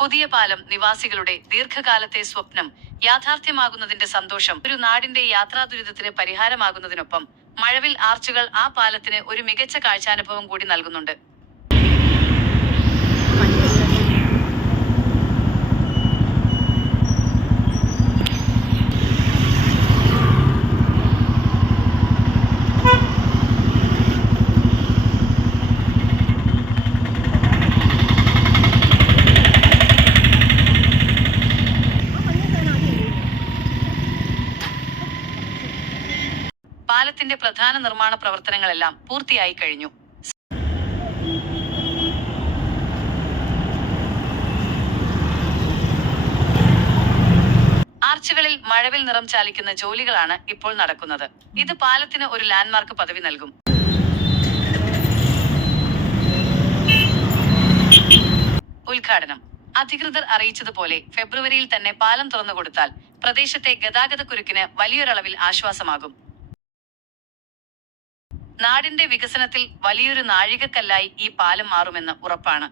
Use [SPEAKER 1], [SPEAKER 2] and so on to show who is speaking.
[SPEAKER 1] പുതിയ പാലം നിവാസികളുടെ ദീർഘകാലത്തെ സ്വപ്നം യാഥാർത്ഥ്യമാകുന്നതിന്റെ സന്തോഷം ഒരു നാടിന്റെ യാത്രാ ദുരിതത്തിന് പരിഹാരമാകുന്നതിനൊപ്പം മഴവിൽ ആർച്ചുകൾ ആ പാലത്തിന് ഒരു മികച്ച കാഴ്ചാനുഭവം കൂടി നൽകുന്നുണ്ട്. പാലത്തിന്റെ പ്രധാന നിർമ്മാണ പ്രവർത്തനങ്ങളെല്ലാം പൂർത്തിയായി കഴിഞ്ഞു. ആർച്ചുകളിൽ മഴവിൽ നിറം ചാലിക്കുന്ന ജോലികളാണ് ഇപ്പോൾ നടക്കുന്നത്. ഇത് പാലത്തിന് ഒരു ലാൻഡ്മാർക്ക് പദവി നൽകും. ഉദ്ഘാടനം. അധികൃതർ അറിയിച്ചതുപോലെ ഫെബ്രുവരിയിൽ തന്നെ പാലം തുറന്നുകൊടുത്താൽ പ്രദേശത്തെ ഗതാഗത കുരുക്കിന് വലിയൊരളവിൽ ആശ്വാസമാകും. നാടിന്റെ വികസനത്തിൽ വലിയൊരു നാഴികക്കല്ലായി ഈ പാലം മാറുമെന്ന് ഉറപ്പാണ്